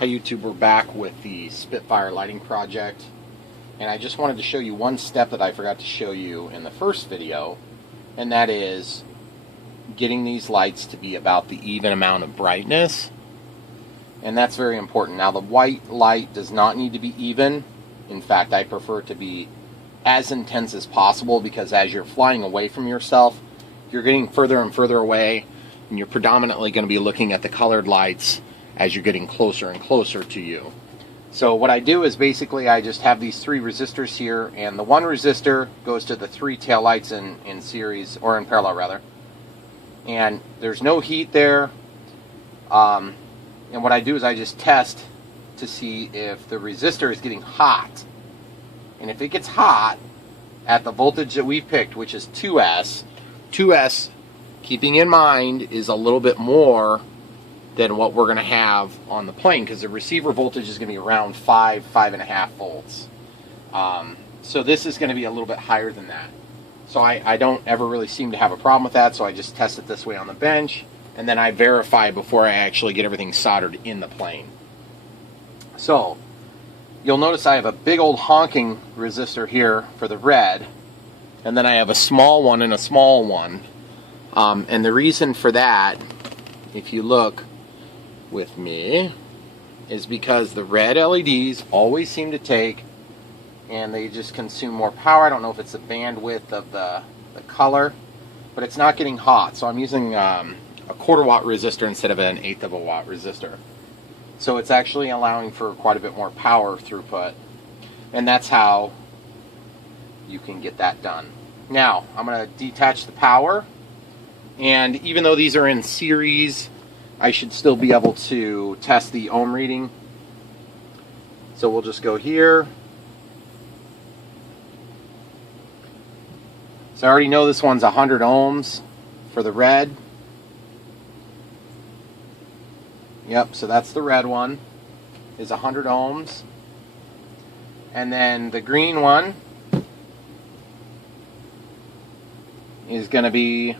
Hi YouTube, we're back with the Spitfire lighting project, and I just wanted to show you one step that I forgot to show you in the first video, and that is getting these lights to be about the even amount of brightness, and that's very important. Now the white light does not need to be even. In fact, I prefer it to be as intense as possible, because as you're flying away from yourself, you're getting further and further away, and you're predominantly going to be looking at the colored lights as you're getting closer and closer to you. So what I do is basically I just have these three resistors here, and the one resistor goes to the three tail lights in series, or in parallel rather. And there's no heat there. And what I do is I just test to see if the resistor is getting hot. And if it gets hot at the voltage that we picked, which is 2S, keeping in mind, is a little bit more than what we're going to have on the plane, because the receiver voltage is going to be around 5.5 volts. So this is going to be a little bit higher than that. So I don't ever really seem to have a problem with that, so I just test it this way on the bench, and then I verify before I actually get everything soldered in the plane. So you'll notice I have a big old honking resistor here for the red, and then I have a small one and a small one. And the reason for that, if you look with me, is because the red LEDs always seem to take, and they just consume more power. I don't know if it's the bandwidth of the color, but it's not getting hot. So I'm using a 1/4 watt resistor instead of an 1/8 of a watt resistor. So it's actually allowing for quite a bit more power throughput, and that's how you can get that done. Now I'm going to detach the power, and even though these are in series, I should still be able to test the ohm reading. So we'll just go here. So I already know this one's 100 ohms for the red. Yep, so that's the red one, is 100 ohms. And then the green one is going to be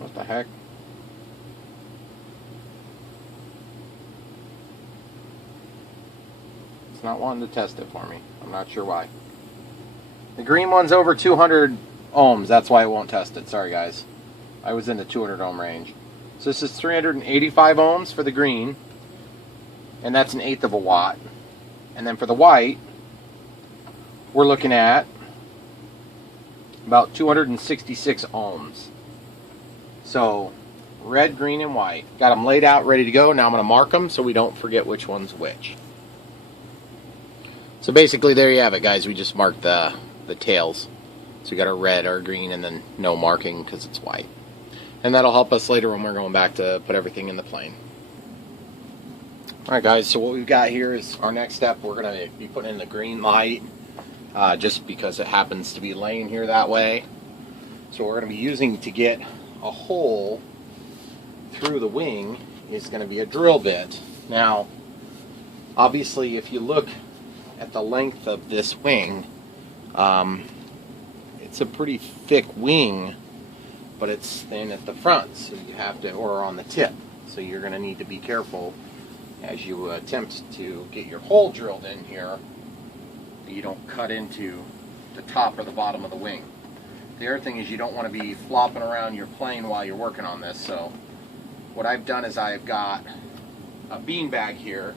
what the heck? It's not wanting to test it for me. I'm not sure why. The green one's over 200 ohms. That's why it won't test it. Sorry guys. I was in the 200 ohm range. So this is 385 ohms for the green, and that's an 1/8 of a watt. And then for the white, we're looking at about 266 ohms. So red, green, and white. Got them laid out, ready to go. Now I'm going to mark them so we don't forget which one's which. So basically there you have it, guys. We just marked the tails. So we got our red, our green, and then no marking because it's white. And that'll help us later when we're going back to put everything in the plane. Alright guys, so what we've got here is our next step. We're going to be putting in the green light, just because it happens to be laying here that way. So we're going to be using to get a hole through the wing is going to be a drill bit. Now obviously if you look at the length of this wing, it's a pretty thick wing, but it's thin at the front, so you have to, or on the tip, so you're going to need to be careful as you attempt to get your hole drilled in here that you don't cut into the top or the bottom of the wing. The other thing is you don't want to be flopping around your plane while you're working on this. So what I've done is I've got a bean bag here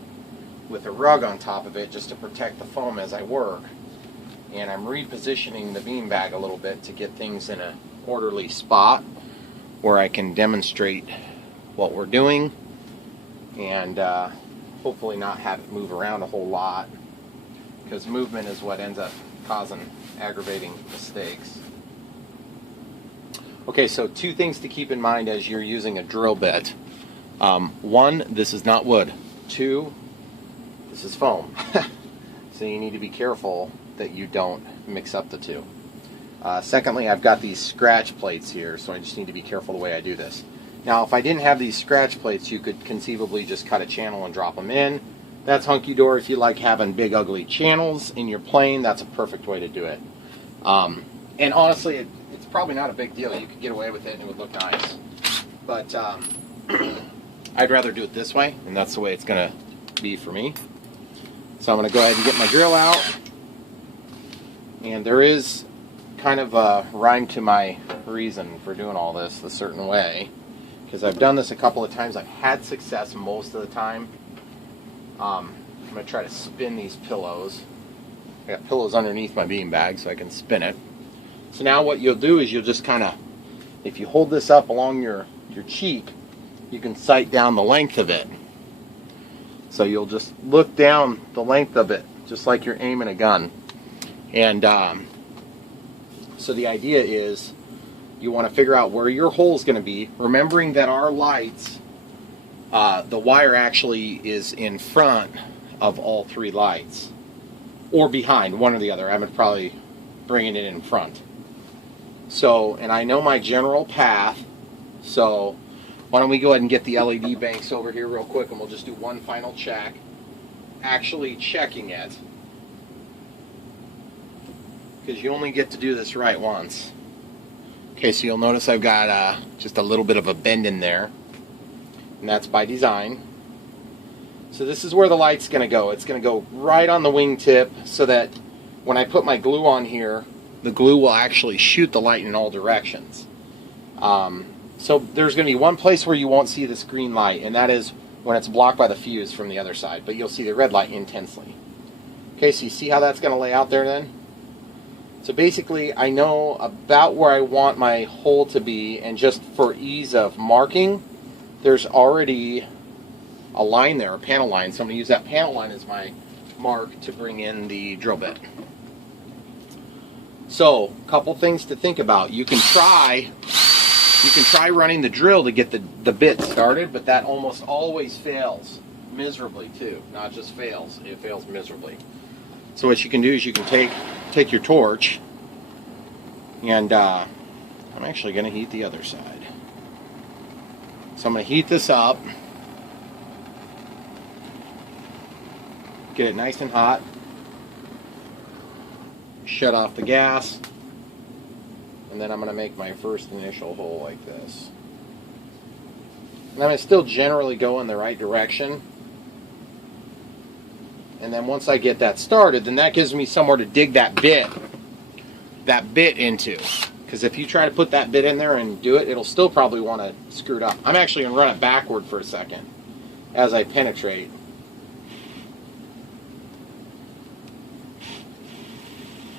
with a rug on top of it just to protect the foam as I work, and I'm repositioning the bean bag a little bit to get things in an orderly spot where I can demonstrate what we're doing, and hopefully not have it move around a whole lot, because movement is what ends up causing aggravating mistakes. Okay, so two things to keep in mind as you're using a drill bit. One, this is not wood. Two, this is foam. So you need to be careful that you don't mix up the two. Secondly, I've got these scratch plates here, so I just need to be careful the way I do this. Now, if I didn't have these scratch plates, you could conceivably just cut a channel and drop them in. That's hunky-dory. If you like having big, ugly channels in your plane, that's a perfect way to do it. And honestly, it's probably not a big deal. You could get away with it and it would look nice. But I'd rather do it this way, and that's the way it's going to be for me. So I'm going to go ahead and get my drill out. And there is kind of a rhyme to my reason for doing all this a certain way, because I've done this a couple of times. I've had success most of the time. I'm going to try to spin these pillows. I got pillows underneath my beanbag so I can spin it. So now what you'll do is you'll just kind of, if you hold this up along your cheek, you can sight down the length of it. So you'll just look down the length of it, just like you're aiming a gun. And so the idea is you want to figure out where your hole is going to be, remembering that our lights, the wire actually is in front of all three lights, or behind, one or the other. I'm probably bringing it in front. So, and I know my general path, so why don't we go ahead and get the LED banks over here real quick, and we'll just do one final check, actually checking it, because you only get to do this right once. Okay, so you'll notice I've got just a little bit of a bend in there, and that's by design. So this is where the light's going to go. It's going to go right on the wingtip, so that when I put my glue on here, the glue will actually shoot the light in all directions. So there's going to be one place where you won't see this green light, and that is when it's blocked by the fuse from the other side, but you'll see the red light intensely. Okay, so you see how that's going to lay out there then? So basically I know about where I want my hole to be, and just for ease of marking, there's already a line there, a panel line, so I'm going to use that panel line as my mark to bring in the drill bit. So, a couple things to think about. You can try running the drill to get the bit started, but that almost always fails miserably too. Not just fails, it fails miserably. So what you can do is you can take your torch, and I'm actually going to heat the other side. So I'm going to heat this up, get it nice and hot, shut off the gas, and then I'm going to make my first initial hole like this. And I'm going to still generally go in the right direction. And then once I get that started, then that gives me somewhere to dig that bit into. Because if you try to put that bit in there and do it, it'll still probably want to screw it up. I'm actually going to run it backward for a second as I penetrate.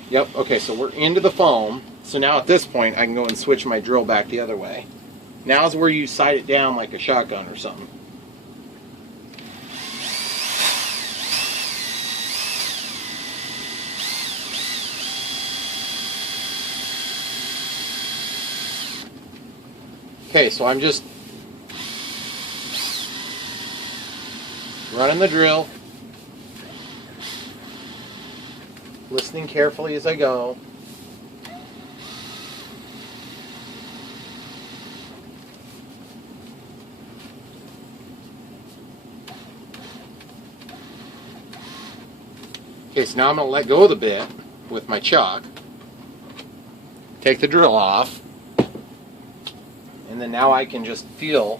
Yep, okay, so we're into the foam. So now at this point, I can go and switch my drill back the other way. Now is where you sight it down like a shotgun or something. Okay, so I'm just running the drill, listening carefully as I go. Okay, so now I'm going to let go of the bit with my chuck, take the drill off, and then now I can just feel,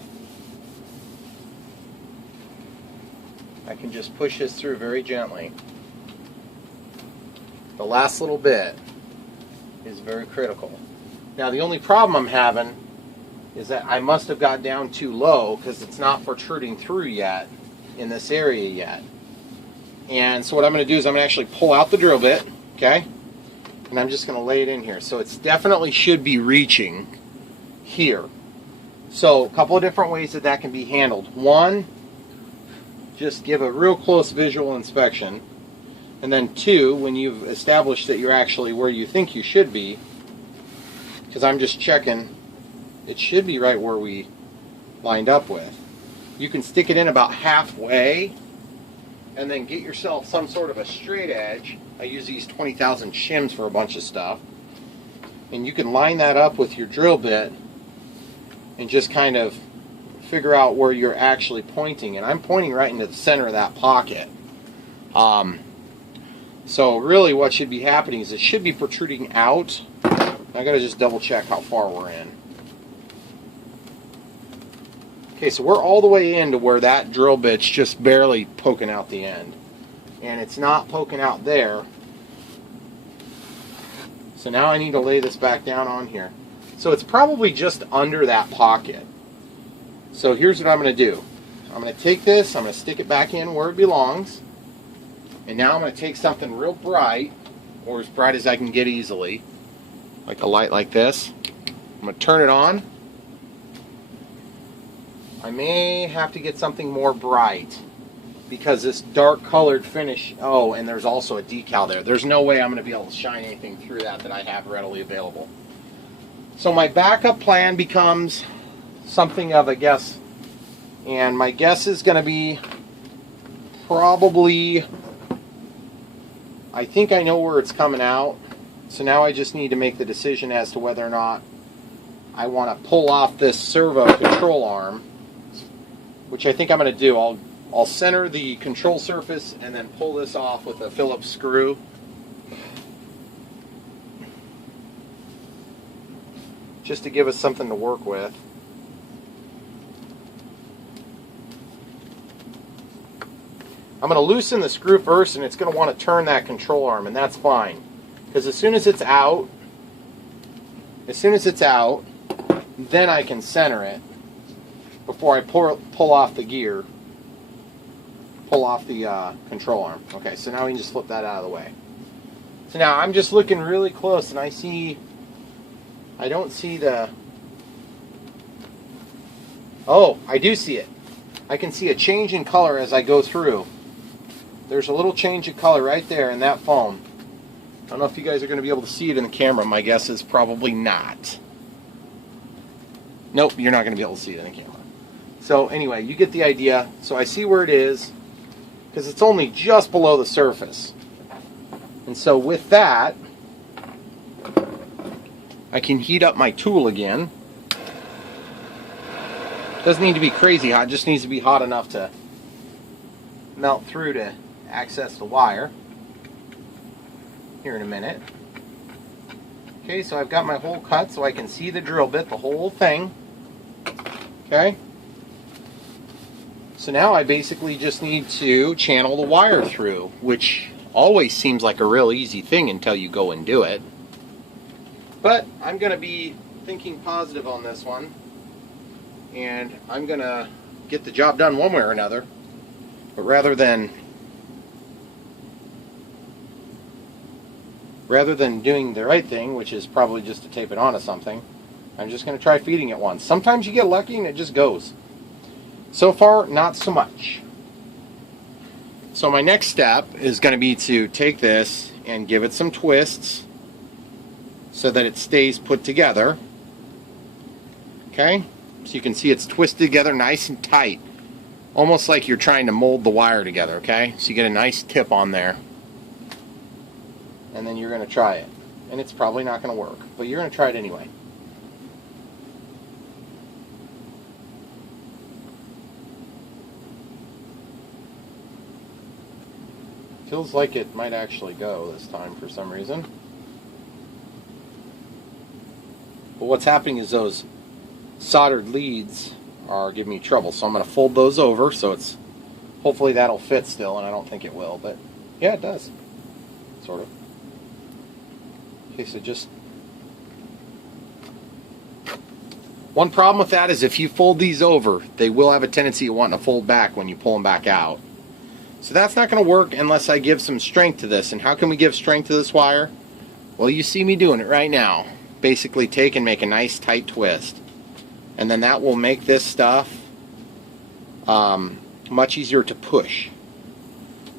I can just push this through very gently. The last little bit is very critical. Now the only problem I'm having is that I must have got down too low, because it's not protruding through yet in this area yet. And so what I'm going to do is I'm going to actually pull out the drill bit, okay? And I'm just going to lay it in here. So it's definitely should be reaching here. So a couple of different ways that can be handled. One, just give a real close visual inspection. And then two, when you've established that you're actually where you think you should be, because I'm just checking, it should be right where we lined up with. You can stick it in about halfway, and then get yourself some sort of a straight edge. I use these 20,000 shims for a bunch of stuff. And you can line that up with your drill bit and just kind of figure out where you're actually pointing. And I'm pointing right into the center of that pocket. So really what should be happening is it should be protruding out I gotta just double check how far we're in. Okay, so we're all the way into where that drill bit's just barely poking out the end. And it's not poking out there. So now I need to lay this back down on here. So it's probably just under that pocket. So here's what I'm going to do. I'm going to take this, I'm going to stick it back in where it belongs. And now I'm going to take something real bright, or as bright as I can get easily, like a light like this. I'm going to turn it on. I may have to get something more bright because this dark colored finish, oh, and there's also a decal there. There's no way I'm going to be able to shine anything through that I have readily available. So my backup plan becomes something of a guess, and my guess is going to be probably, I think I know where it's coming out, so now I just need to make the decision as to whether or not I want to pull off this servo control arm, which I think I'm going to do. I'll center the control surface and then pull this off with a Phillips screw. Just to give us something to work with. I'm going to loosen the screw first, and it's going to want to turn that control arm, and that's fine. Because as soon as it's out, then I can center it before I pull off the gear, pull off the control arm. Okay, so now we can just flip that out of the way. So now I'm just looking really close, and I don't see the, oh, I do see it. I can see a change in color as I go through. There's a little change of color right there in that foam. I don't know if you guys are going to be able to see it in the camera. My guess is probably not. Nope, you're not going to be able to see it in the camera. So anyway, you get the idea. So I see where it is, because it's only just below the surface. And so with that, I can heat up my tool again. Doesn't need to be crazy hot, just needs to be hot enough to melt through to access the wire. Here in a minute. Okay, so I've got my hole cut so I can see the drill bit, the whole thing. Okay. So now I basically just need to channel the wire through, which always seems like a real easy thing until you go and do it. But I'm going to be thinking positive on this one, and I'm going to get the job done one way or another. But rather than doing the right thing, which is probably just to tape it onto something, I'm just going to try feeding it once. Sometimes you get lucky and it just goes. So far, not so much. So my next step is going to be to take this and give it some twists so that it stays put together. Okay? So you can see it's twisted together nice and tight. Almost like you're trying to mold the wire together, okay? So you get a nice tip on there. And then you're going to try it. And it's probably not going to work, but you're going to try it anyway. Feels like it might actually go this time for some reason. But what's happening is those soldered leads are giving me trouble, so I'm going to fold those over so it's, hopefully that'll fit still, and I don't think it will, but yeah, it does, sort of. Okay, so just one problem with that is if you fold these over, they will have a tendency of wanting to fold back when you pull them back out. So that's not going to work unless I give some strength to this. And how can we give strength to this wire? Well, you see me doing it right now. Basically take and make a nice tight twist. And then that will make this stuff much easier to push.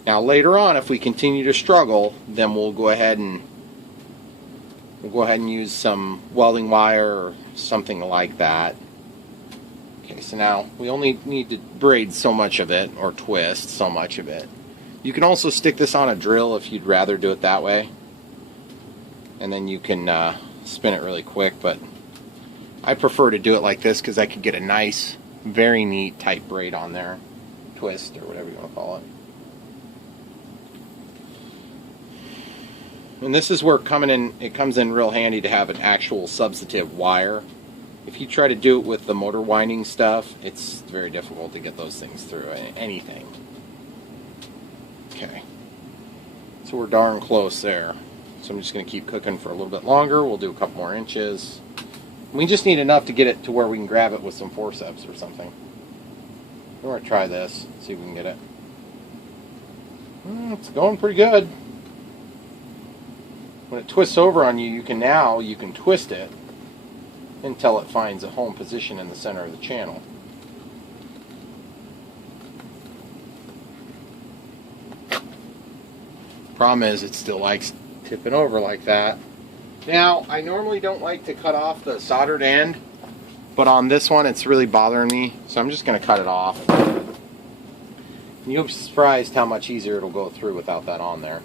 Now later on, if we continue to struggle, then we'll go ahead and use some welding wire or something like that. Okay, so now we only need to braid so much of it, or twist so much of it. You can also stick this on a drill if you'd rather do it that way. And then you can spin it really quick, but I prefer to do it like this because I could get a nice, very neat tight braid on there. Twist, or whatever you want to call it. And this is where it comes in real handy to have an actual substantive wire. If you try to do it with the motor winding stuff, it's very difficult to get those things through anything. Okay, so we're darn close there. So I'm just going to keep cooking for a little bit longer. We'll do a couple more inches. We just need enough to get it to where we can grab it with some forceps or something. We're going to try this, see if we can get it. It's going pretty good. When it twists over on you, you can twist it until it finds a home position in the center of the channel. Problem is, it still likes tipping over like that. Now, I normally don't like to cut off the soldered end, but on this one it's really bothering me, so I'm just going to cut it off. And you'll be surprised how much easier it'll go through without that on there.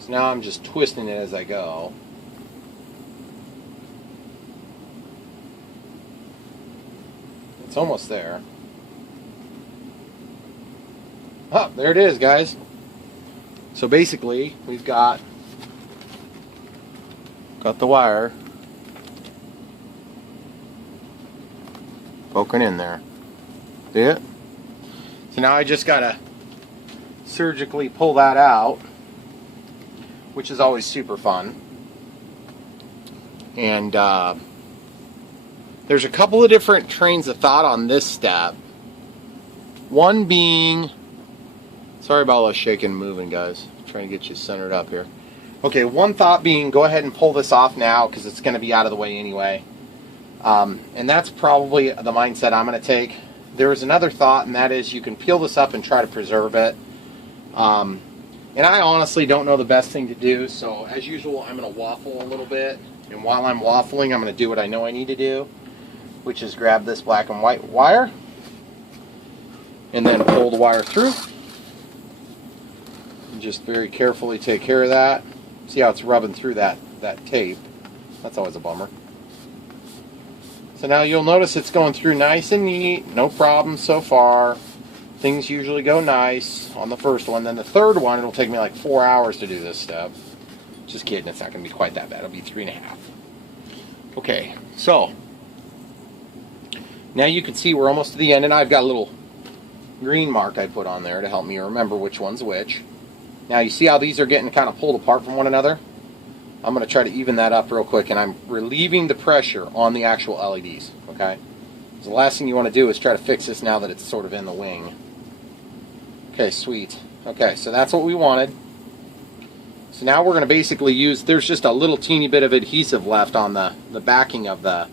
So now I'm just twisting it as I go. It's almost there. Oh, there it is, guys. So basically, we've got the wire poking in there. See it? So now I just gotta surgically pull that out, which is always super fun. And there's a couple of different trains of thought on this step. One being, sorry about all the shaking and moving, guys. I'm trying to get you centered up here. Okay, one thought being, go ahead and pull this off now because it's going to be out of the way anyway. And that's probably the mindset I'm going to take. There is another thought, and that is you can peel this up and try to preserve it. And I honestly don't know the best thing to do, so as usual, I'm going to waffle a little bit. And while I'm waffling, I'm going to do what I know I need to do, which is grab this black and white wire and then pull the wire through. And just very carefully take care of that. See how it's rubbing through that tape. That's always a bummer. So now you'll notice it's going through nice and neat. No problem so far. Things usually go nice on the first one. Then the third one, it'll take me like 4 hours to do this step. Just kidding, it's not going to be quite that bad. It'll be 3.5. Okay, so now you can see we're almost to the end, and I've got a little green mark I put on there to help me remember which one's which. Now you see how these are getting kind of pulled apart from one another? I'm going to try to even that up real quick, and I'm relieving the pressure on the actual LEDs, okay? So the last thing you want to do is try to fix this now that it's sort of in the wing. Okay, sweet. Okay, so that's what we wanted. So now we're going to basically use, there's just a little teeny bit of adhesive left on the backing of the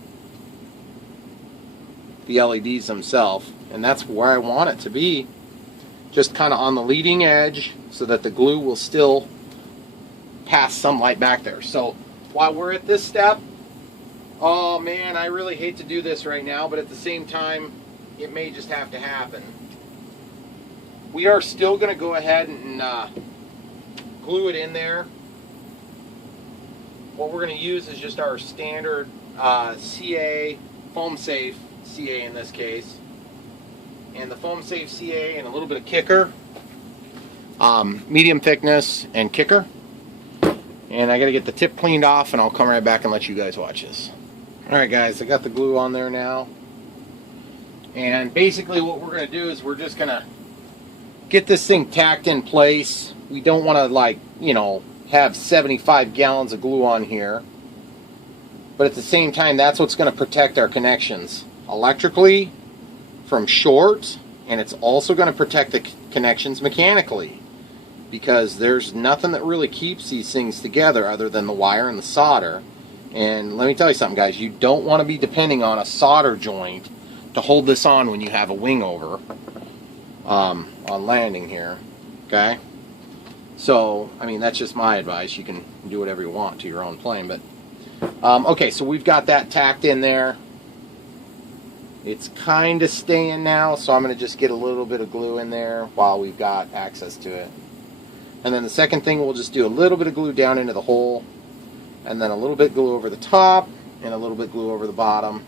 LEDs themselves, and that's where I want it to be, just kind of on the leading edge so that the glue will still pass some light back there. So while we're at this step, oh man, I really hate to do this right now, but at the same time, it may just have to happen. We are still going to go ahead and glue it in there. What we're going to use is just our standard CA, foam safe CA in this case, and the foam safe CA and a little bit of kicker, medium thickness and kicker. And I got to get the tip cleaned off, and I'll come right back and let you guys watch this. Alright guys, I got the glue on there now, and basically what we're going to do is we're just going to get this thing tacked in place. We don't want to, like, you know, have 75 gallons of glue on here, but at the same time, that's what's going to protect our connections electrically from short, and it's also going to protect the connections mechanically, because there's nothing that really keeps these things together other than the wire and the solder. And let me tell you something, guys, you don't want to be depending on a solder joint to hold this on when you have a wing over on landing here, okay? So, I mean, that's just my advice. You can do whatever you want to your own plane, but okay, so we've got that tacked in there. It's kind of staying now, so I'm going to just get a little bit of glue in there while we've got access to it. And then the second thing, we'll just do a little bit of glue down into the hole, and then a little bit glue over the top, and a little bit glue over the bottom.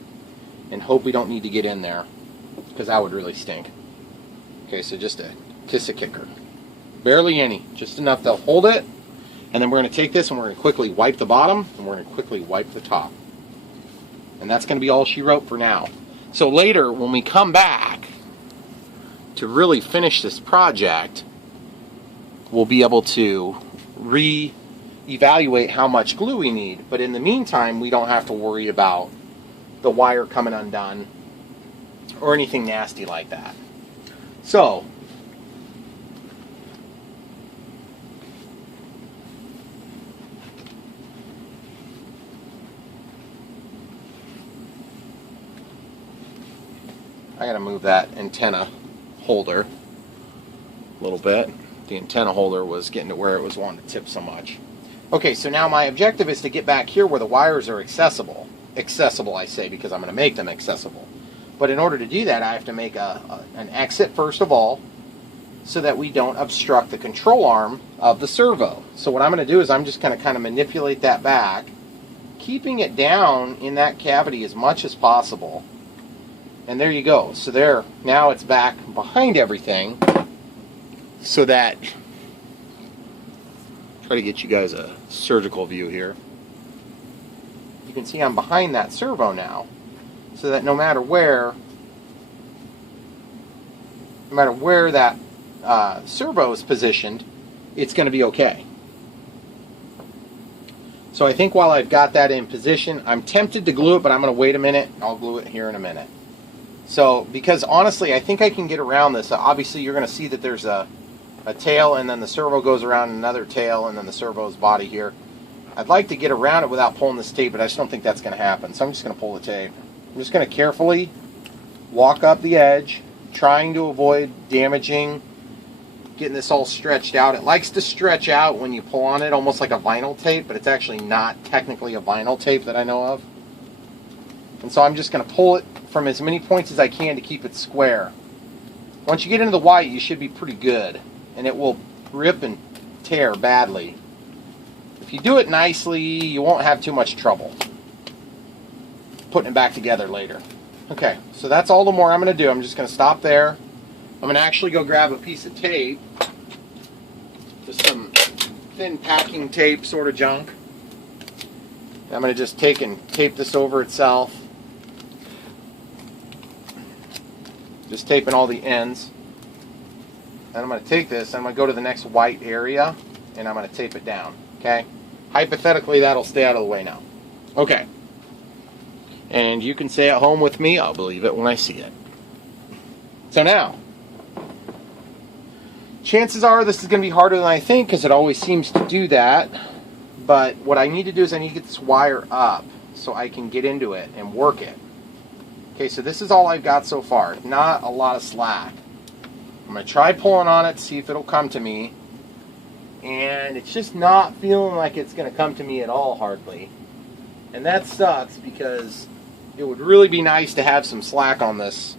and hope we don't need to get in there, because that would really stink. Okay, so just a kiss a kicker. Barely any, just enough to hold it. And then we're going to take this and we're going to quickly wipe the bottom, and we're going to quickly wipe the top. And that's going to be all she wrote for now. So later, when we come back to really finish this project, we'll be able to re-evaluate how much glue we need. But in the meantime, we don't have to worry about the wire coming undone or anything nasty like that. So, I gotta move that antenna holder a little bit. The antenna holder was getting to where it was wanting to tip so much. Okay, so now my objective is to get back here where the wires are accessible. Accessible, I say, because I'm going to make them accessible. But in order to do that, I have to make an exit first of all, so that we don't obstruct the control arm of the servo. So what I'm going to do is I'm just going to kind of manipulate that back, keeping it down in that cavity as much as possible. And there you go. So there, now it's back behind everything, so that, try to get you guys a surgical view here. You can see I'm behind that servo now, so that no matter where that servo is positioned, it's going to be okay. So I think while I've got that in position, I'm tempted to glue it, but I'm going to wait a minute. I'll glue it here in a minute. So, because honestly, I think I can get around this. Obviously, you're going to see that there's a tail, and then the servo goes around another tail, and then the servo's body here. I'd like to get around it without pulling this tape, but I just don't think that's going to happen. So I'm just going to pull the tape. I'm just going to carefully walk up the edge, trying to avoid damaging, getting this all stretched out. It likes to stretch out when you pull on it, almost like a vinyl tape, but it's actually not technically a vinyl tape that I know of. And so I'm just going to pull it from as many points as I can to keep it square. Once you get into the white, you should be pretty good, and it will rip and tear badly. If you do it nicely, you won't have too much trouble putting it back together later. Okay, so that's all the more I'm going to do. I'm just going to stop there. I'm going to actually go grab a piece of tape, just some thin packing tape sort of junk. And I'm going to just take and tape this over itself. Just taping all the ends. And I'm going to take this, and I'm going to go to the next white area, and I'm going to tape it down. Okay? Hypothetically, that'll stay out of the way now. Okay. And you can say at home with me, I'll believe it when I see it. So now, chances are this is going to be harder than I think, because it always seems to do that. But what I need to do is I need to get this wire up so I can get into it and work it. Okay, so this is all I've got so far. Not a lot of slack. I'm going to try pulling on it to see if it'll come to me. And it's just not feeling like it's going to come to me at all, hardly. And that sucks, because it would really be nice to have some slack on this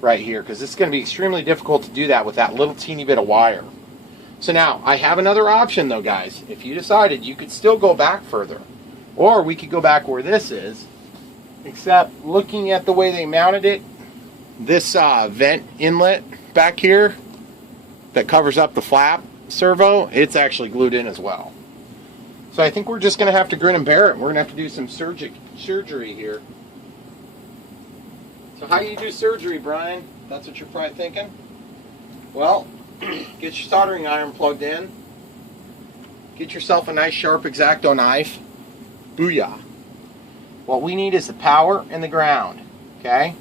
right here, because it's going to be extremely difficult to do that with that little teeny bit of wire. So now, I have another option though, guys. If you decided, you could still go back further. Or we could go back where this is, except looking at the way they mounted it, this vent inlet back here that covers up the flap servo, it's actually glued in as well. So I think we're just going to have to grin and bear it. We're going to have to do some surgery here. So how do you do surgery, Brian? That's what you're probably thinking? Well, get your soldering iron plugged in. Get yourself a nice sharp X-Acto knife. Booyah. What we need is the power and the ground. Okay?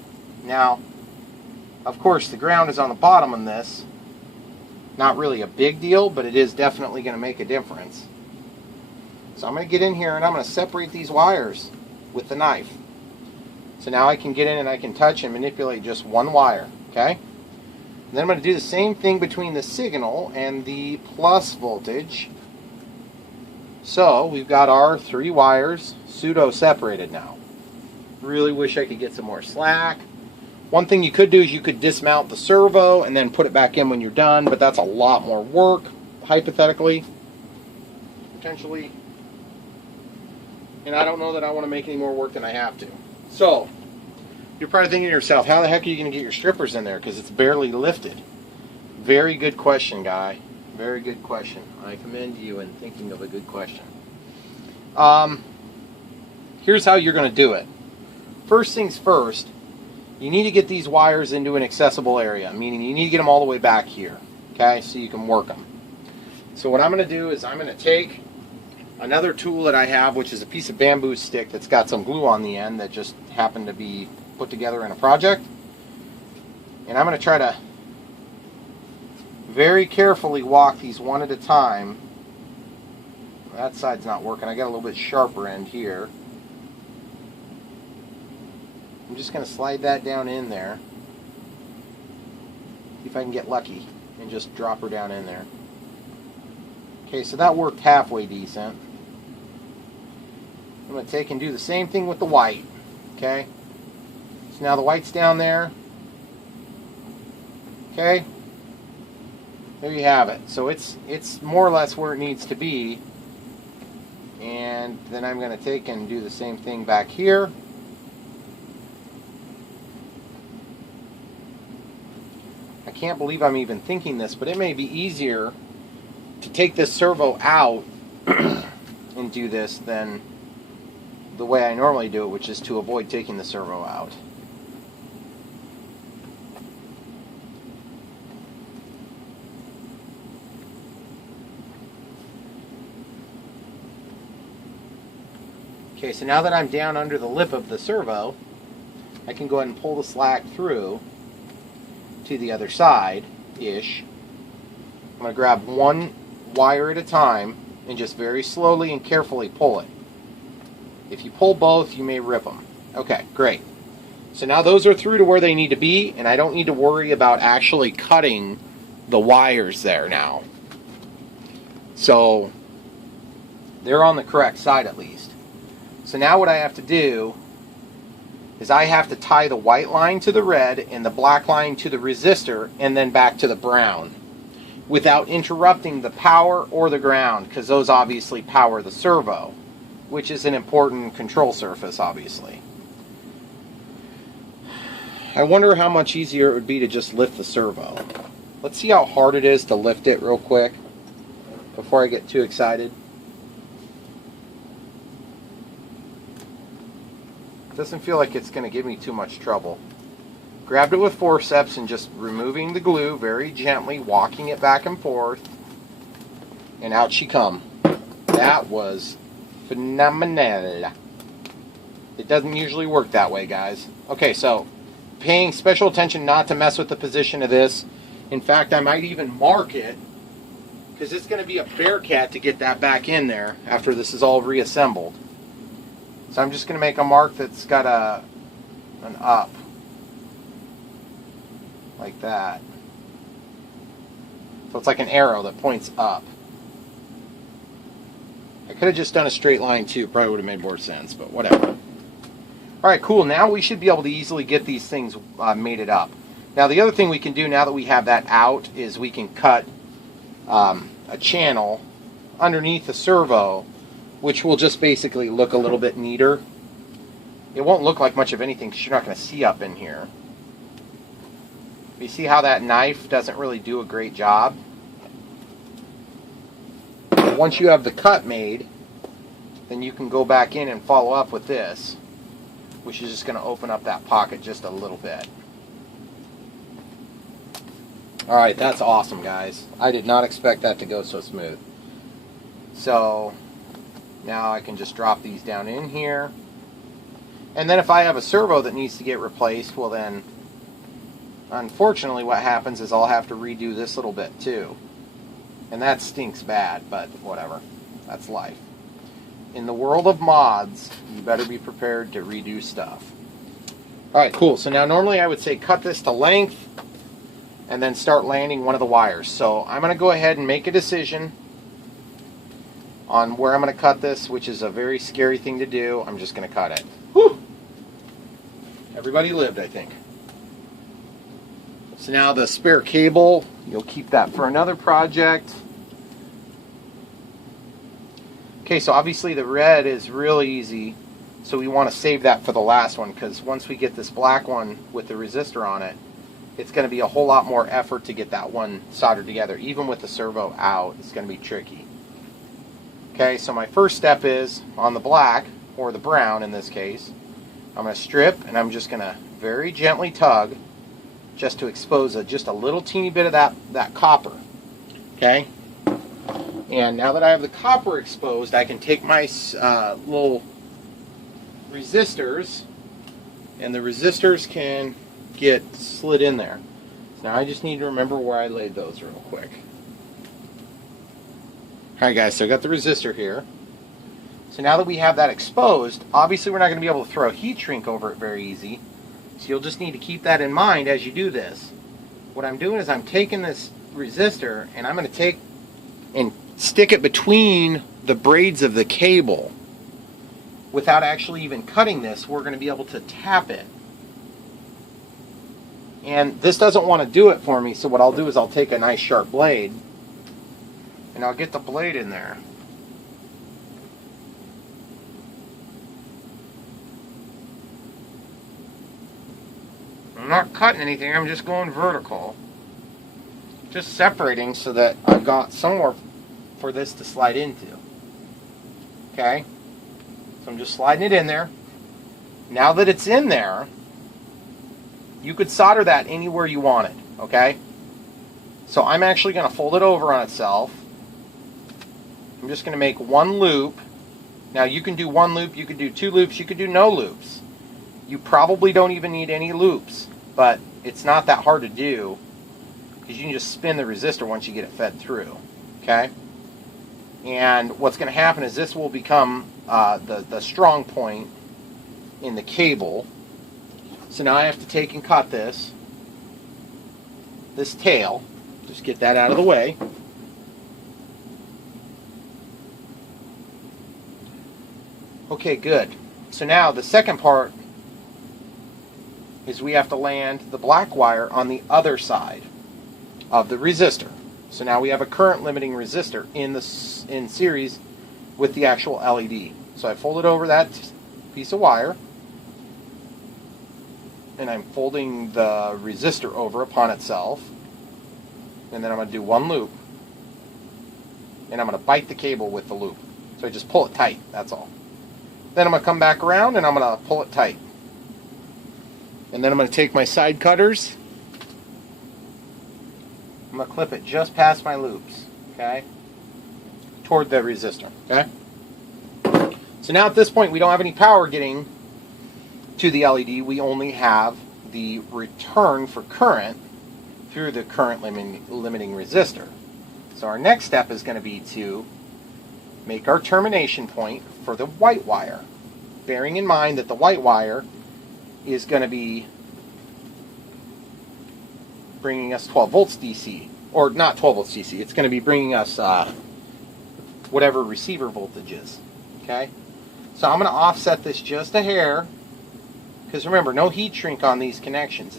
Now, of course, the ground is on the bottom of this. Not really a big deal, but it is definitely going to make a difference. So I'm going to get in here and I'm going to separate these wires with the knife. So now I can get in and I can touch and manipulate just one wire. Okay? And then I'm going to do the same thing between the signal and the plus voltage. So we've got our 3 wires pseudo separated now. Really wish I could get some more slack. One thing you could do is you could dismount the servo and then put it back in when you're done, but that's a lot more work, hypothetically, potentially. And I don't know that I want to make any more work than I have to. So, You're probably thinking to yourself, how the heck are you going to get your strippers in there? Because it's barely lifted. Very good question, guy. Very good question. I commend you in thinking of a good question. Here's how you're going to do it. First things first, you need to get these wires into an accessible area, meaning you need to get them all the way back here, okay, so you can work them. So what I'm going to do is I'm going to take another tool that I have, which is a piece of bamboo stick that's got some glue on the end that just happened to be put together in a project, and I'm going to try to very carefully walk these one at a time. That side's not working. I got a little bit sharper end here. I'm just going to slide that down in there. See if I can get lucky and just drop her down in there. Okay, so that worked halfway decent. I'm going to take and do the same thing with the white. Okay, so now the white's down there. Okay, there you have it. So it's more or less where it needs to be. And then I'm going to take and do the same thing back here. I can't believe I'm even thinking this, but it may be easier to take this servo out and do this than the way I normally do it, which is to avoid taking the servo out. Okay, so now that I'm down under the lip of the servo, I can go ahead and pull the slack through to the other side-ish. I'm going to grab one wire at a time and just very slowly and carefully pull it. If you pull both, you may rip them. Okay, great. So now those are through to where they need to be, and I don't need to worry about actually cutting the wires there now. So they're on the correct side at least. So now what I have to do is I have to tie the white line to the red and the black line to the resistor and then back to the brown without interrupting the power or the ground, because those obviously power the servo, which is an important control surface, obviously. I wonder how much easier it would be to just lift the servo. Let's see how hard it is to lift it real quick before I get too excited. Doesn't feel like it's going to give me too much trouble. Grabbed it with forceps and just removing the glue very gently, walking it back and forth, and out she come. That was phenomenal. It doesn't usually work that way, guys. Okay, so paying special attention not to mess with the position of this. In fact, I might even mark it, because it's going to be a bear cat to get that back in there after this is all reassembled. So I'm just going to make a mark that's got an up, like that. So it's like an arrow that points up. I could have just done a straight line too, probably would have made more sense, but whatever. Alright, cool. Now we should be able to easily get these things mated up. Now the other thing we can do now that we have that out is we can cut a channel underneath the servo, which will just basically look a little bit neater. It won't look like much of anything because you're not going to see up in here. You see how that knife doesn't really do a great job? Once you have the cut made, then you can go back in and follow up with this, which is just going to open up that pocket just a little bit. Alright, that's awesome, guys. I did not expect that to go so smooth. So now I can just drop these down in here. And then if I have a servo that needs to get replaced, well then, unfortunately what happens is I'll have to redo this little bit too. And that stinks bad, but whatever. That's life. In the world of mods, you better be prepared to redo stuff. Alright, cool. So now normally I would say cut this to length and then start landing one of the wires. So I'm going to go ahead and make a decision on where I'm going to cut this, which is a very scary thing to do. I'm just going to cut it. Whew! Everybody lived, I think. So now the spare cable, you'll keep that for another project. Okay, so obviously the red is really easy So we want to save that for the last one, because once we get this black one with the resistor on it, it's going to be a whole lot more effort to get that one soldered together. Even with the servo out, it's going to be tricky. Okay, so my first step is on the black, or the brown in this case, I'm going to strip, and I'm just going to very gently tug just to expose just a little teeny bit of that copper. Okay? And now that I have the copper exposed, I can take my little resistors, and the resistors can get slid in there. So now I just need to remember where I laid those real quick. Alright guys, so I got the resistor here. So now that we have that exposed, obviously we're not going to be able to throw a heat shrink over it very easy. So you'll just need to keep that in mind as you do this. What I'm doing is I'm taking this resistor and I'm going to take and stick it between the braids of the cable. Without actually even cutting this, we're going to be able to tap it. And this doesn't want to do it for me, so what I'll do is I'll take a nice sharp blade and I'll get the blade in there. I'm not cutting anything, I'm just going vertical. Just separating so that I've got somewhere for this to slide into. Okay? So I'm just sliding it in there. Now that it's in there, you could solder that anywhere you wanted. Okay? So I'm actually going to fold it over on itself. I'm just going to make one loop. Now you can do one loop, you can do two loops, you can do no loops. You probably don't even need any loops, but it's not that hard to do because you can just spin the resistor once you get it fed through. Okay? And what's going to happen is this will become the strong point in the cable. So now I have to take and cut this tail. Just get that out of the way. Okay, good. So now the second part is we have to land the black wire on the other side of the resistor. So now we have a current limiting resistor in series with the actual LED. So I folded over that piece of wire, and I'm folding the resistor over upon itself, and then I'm going to do one loop, and I'm going to bite the cable with the loop. So I just pull it tight, that's all. Then I'm going to come back around and I'm going to pull it tight. And then I'm going to take my side cutters, I'm going to clip it just past my loops, okay, toward the resistor, okay. So now at this point we don't have any power getting to the LED, we only have the return for current through the current limiting resistor. So our next step is going to be to make our termination point for the white wire, bearing in mind that the white wire is going to be bringing us 12 volts DC, or not 12 volts DC, it's going to be bringing us whatever receiver voltage is. Okay, so I'm going to offset this just a hair, because remember, no heat shrink on these connections.